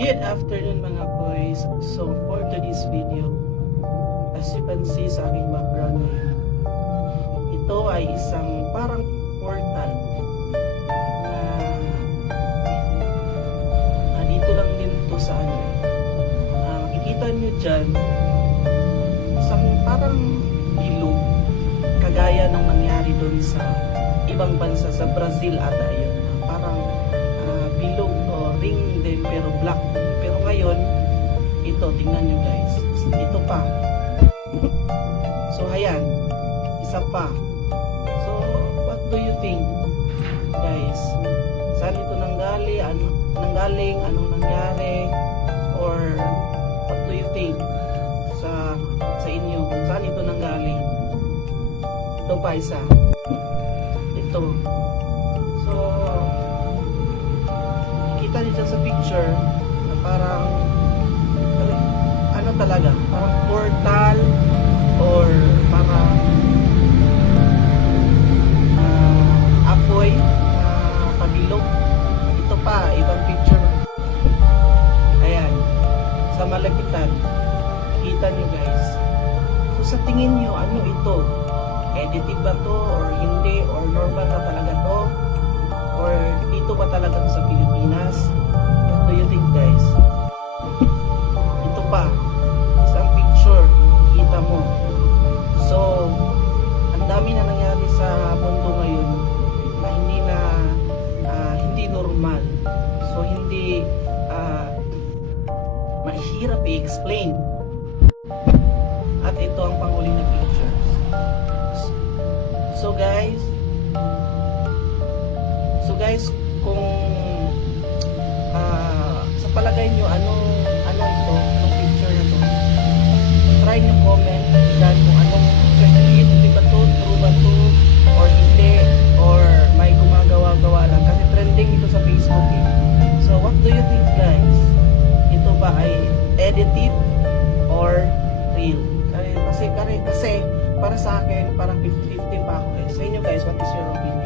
Good afternoon mga boys. So for today's video, as you can see sa aking background ngayon, ito ay isang parang portal na dito lang din to sa ano. Makikita nyo dyan, isang parang ilog, kagaya ng nangyari doon sa ibang bansa, sa Brazil ata yun. Parang bilog o ring din pero black. Pero ngayon, ito, tingnan nyo guys. Ito pa. So, ayan. Isa pa. So, what do you think? Guys, saan ito nanggaling? Anong nangyari? Or, what do you think? Sa inyo, saan ito nanggaling? Ito pa isa. Ito. So, kita niyo sa picture na parang ano talaga, parang portal or parang apoy na pabilog. Ito pa, ibang picture. Ayan, sa malapitan, kita niyo guys. So sa tingin niyo, ano ito? Edited ba to or hindi? Or normal na talaga to? Or dito ba talaga sa Pilipinas? What do you think guys? Ito pa, isang picture, kita mo. So, ang dami na nangyari sa mundo ngayon na hindi normal. So, hindi mahirap i-explain. At ito ang panghuli na pictures. So guys, kung sa palagay nyo, ano ito, ang picture na to, try nyo comment dyan kung anong creativity ba to, true ba to, or hindi, or may gumagawa-gawa lang, kasi trending ito sa Facebook eh. So what do you think guys? Ito ba ay edited or real? Kasi para sa akin, parang 50-50 pa ako eh. Sa inyo guys, what is your opinion?